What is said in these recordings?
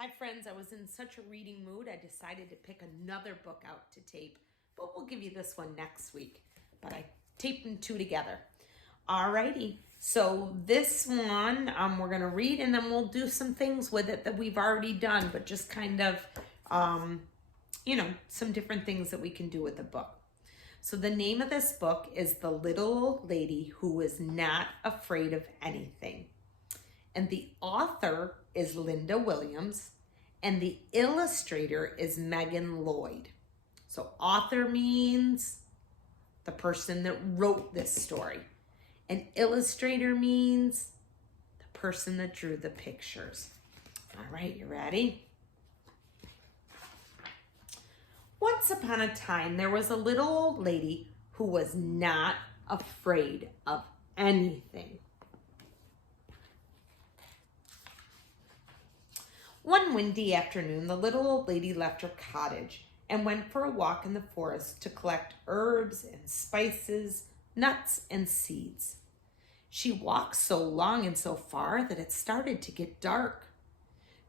Hi friends, I was in such a reading mood, I decided to pick another book out to tape, but we'll give you this one next week. But I taped them two together. Alrighty, so this one we're going to read and then we'll do some things with it that we've already done, but just kind of, some different things that we can do with the book. So the name of this book is The Little Old Lady Who Was Not Afraid of Anything. And the author is Linda Williams, and the illustrator is Megan Lloyd. So author means the person that wrote this story. And illustrator means the person that drew the pictures. All right, you ready? Once upon a time, there was a little old lady who was not afraid of anything. One windy afternoon, the little old lady left her cottage and went for a walk in the forest to collect herbs and spices, nuts and seeds. She walked so long and so far that it started to get dark.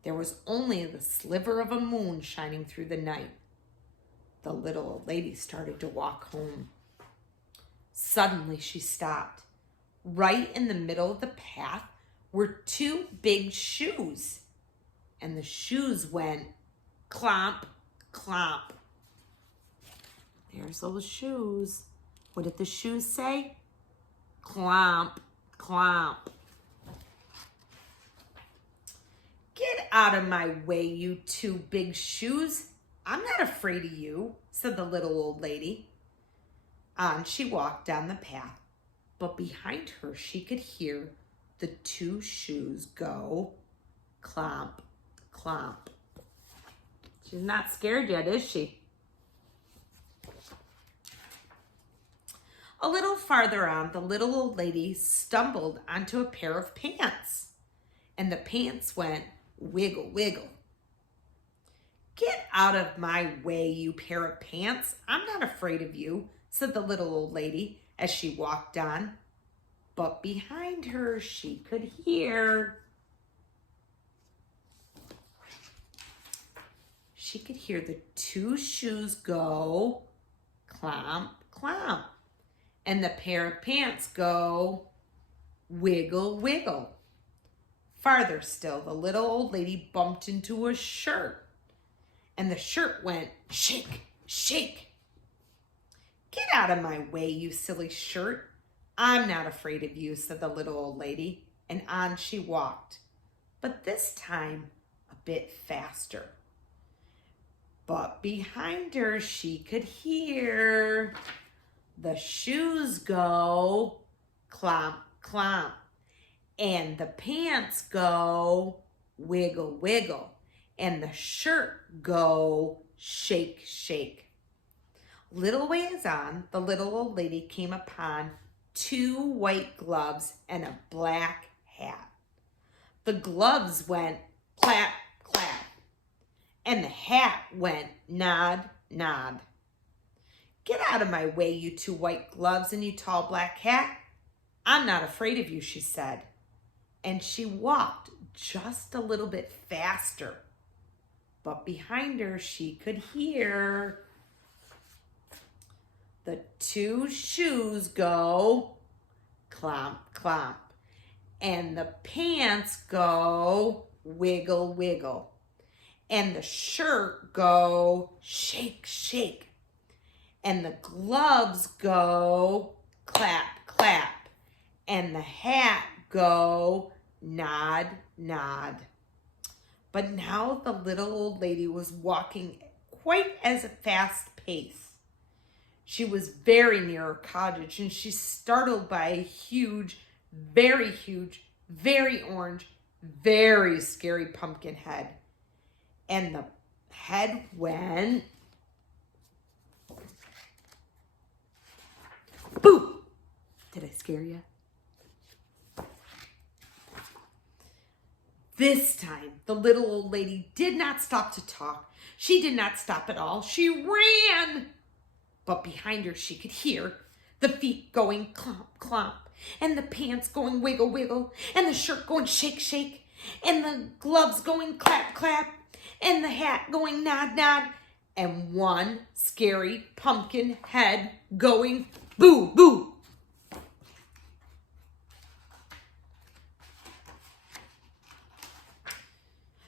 There was only the sliver of a moon shining through the night. The little old lady started to walk home. Suddenly she stopped. Right in the middle of the path were two big shoes. And the shoes went clomp, clomp. There's those shoes. What did the shoes say? Clomp, clomp. Get out of my way, you two big shoes. I'm not afraid of you, said the little old lady. On she walked down the path, but behind her she could hear the two shoes go clomp, clomp. She's not scared yet, is she? A little farther on, the little old lady stumbled onto a pair of pants, and the pants went wiggle, wiggle. Get out of my way, you pair of pants. I'm not afraid of you, said the little old lady as she walked on. But behind her, she could hear. She could hear the two shoes go clomp, clomp. And the pair of pants go wiggle, wiggle. Farther still, the little old lady bumped into a shirt. And the shirt went shake, shake. Get out of my way, you silly shirt. I'm not afraid of you, said the little old lady. And on she walked. But this time, a bit faster. But behind her, she could hear the shoes go clomp, clomp. And the pants go wiggle, wiggle. And the shirt go shake, shake. Little ways on, the little old lady came upon two white gloves and a black hat. The gloves went clap, clap. And the hat went nod, nod. Get out of my way, you two white gloves and you tall black hat. I'm not afraid of you, she said. And she walked just a little bit faster. But behind her, she could hear the two shoes go clomp, clomp. And the pants go wiggle, wiggle. And the shirt go shake, shake. And the gloves go clap, clap. And the hat go nod, nod. But now the little old lady was walking quite as a fast pace. She was very near her cottage and she's startled by a huge, very orange, very scary pumpkin head. And the head went boo! Did I scare you? This time, the little old lady did not stop to talk. She did not stop at all. She ran. But behind her, she could hear the feet going clomp, clomp, and the pants going wiggle, wiggle, and the shirt going shake, shake, and the gloves going clap, clap, and the hat going nod, nod, and one scary pumpkin head going boo, boo.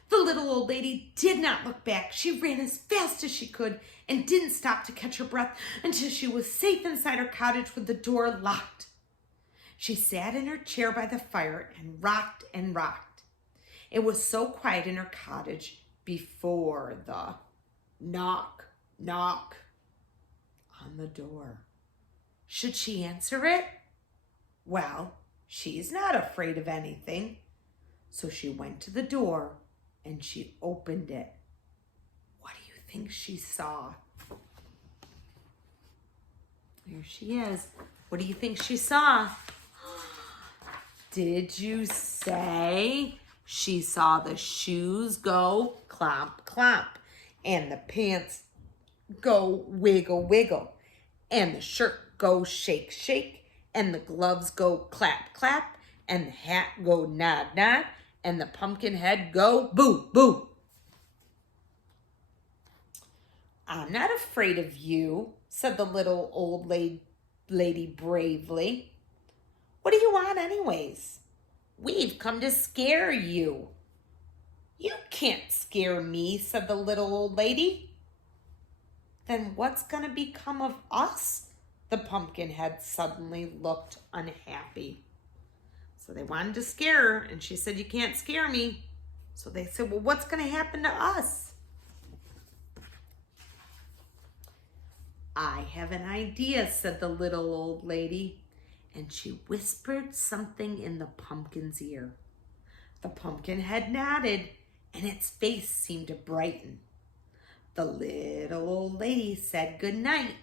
The little old lady did not look back. She ran as fast as she could and didn't stop to catch her breath until she was safe inside her cottage with the door locked. She sat in her chair by the fire and rocked and rocked. It was so quiet in her cottage before the knock, knock on the door. Should she answer it? Well, she's not afraid of anything. So she went to the door and she opened it. What do you think she saw? There she is. What do you think she saw? Did you say she saw the shoes go clomp, clomp, and the pants go wiggle, wiggle, and the shirt go shake, shake, and the gloves go clap, clap, and the hat go nod, nod, and the pumpkin head go boo, boo? I'm not afraid of you, said the little old lady bravely. What do you want anyways? We've come to scare you. You can't scare me, said the little old lady. Then what's going to become of us? The pumpkin head suddenly looked unhappy. So they wanted to scare her, and she said, you can't scare me. So they said, well, what's going to happen to us? I have an idea, said the little old lady, and she whispered something in the pumpkin's ear. The pumpkin head nodded, and its face seemed to brighten. The little old lady said good night,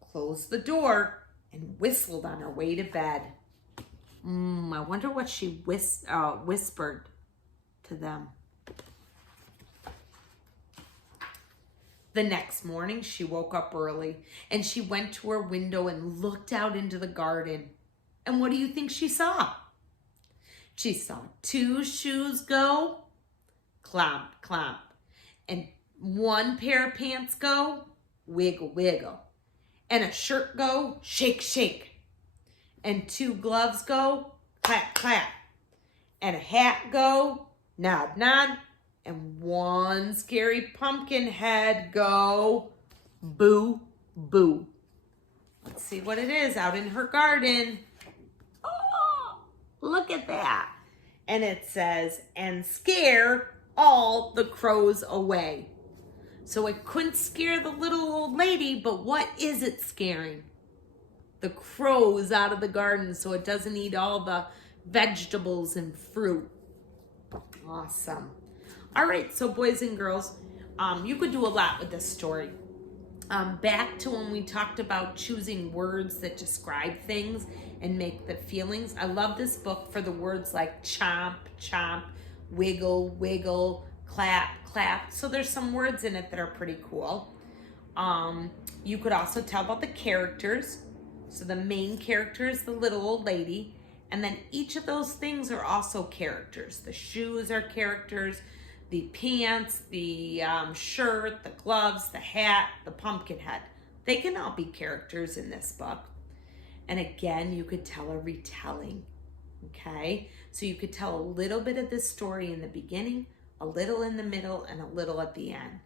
closed the door, and whistled on her way to bed. I wonder what she whispered to them. The next morning, she woke up early, and she went to her window and looked out into the garden. And what do you think she saw? She saw two shoes go clomp, clomp, and one pair of pants go wiggle, wiggle, and a shirt go shake, shake, and two gloves go clap, clap, and a hat go nod, nod, and one scary pumpkin head go boo, boo. Let's see what it is out in her garden. Oh, look at that. And it says, and scare all the crows away. So it couldn't scare the little old lady, but what is it scaring? The crows out of the garden so it doesn't eat all the vegetables and fruit. Awesome. All right, so boys and girls, you could do a lot with this story. Back to when we talked about choosing words that describe things and make the feelings. I love this book for the words like chomp, chomp, wiggle, wiggle, clap, clap. So there's some words in it that are pretty cool. You could also tell about the characters. So the main character is the little old lady. And then each of those things are also characters. The shoes are characters. The pants, the shirt, the gloves, the hat, the pumpkin head. They can all be characters in this book. And again, you could tell a retelling, okay? So you could tell a little bit of this story in the beginning, a little in the middle, and a little at the end.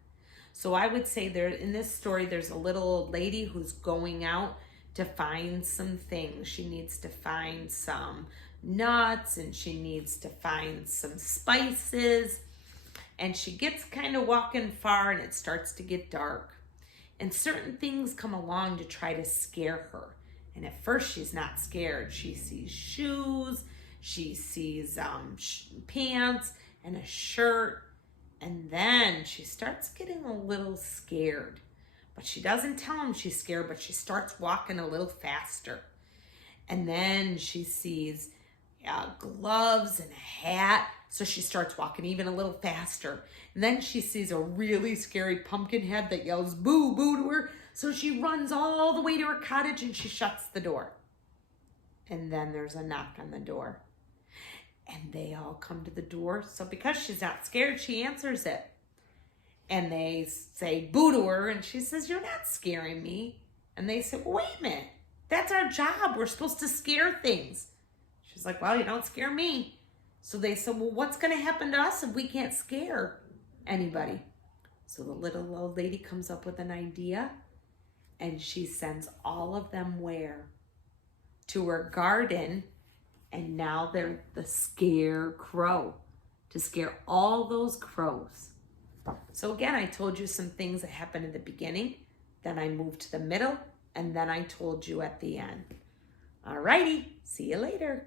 So I would say there in this story, there's a little old lady who's going out to find some things. She needs to find some nuts, and she needs to find some spices. And she gets kind of walking far, and it starts to get dark. And certain things come along to try to scare her. And at first, she's not scared. She sees shoes, she sees pants and a shirt. And then she starts getting a little scared. But she doesn't tell him she's scared, but she starts walking a little faster. And then she sees gloves and a hat. So she starts walking even a little faster. And then she sees a really scary pumpkin head that yells boo, boo to her. So she runs all the way to her cottage and she shuts the door. And then there's a knock on the door. And they all come to the door. So because she's not scared, she answers it. And they say boo to her, and she says, "You're not scaring me." And they say, "Well, wait a minute. That's our job. We're supposed to scare things." She's like, "Well, you don't scare me." So they said, "Well, what's going to happen to us if we can't scare anybody?" So the little old lady comes up with an idea, and she sends all of them where? To her garden, and now they're the scarecrow, to scare all those crows. So again, I told you some things that happened in the beginning, then I moved to the middle, and then I told you at the end. Alrighty, see you later.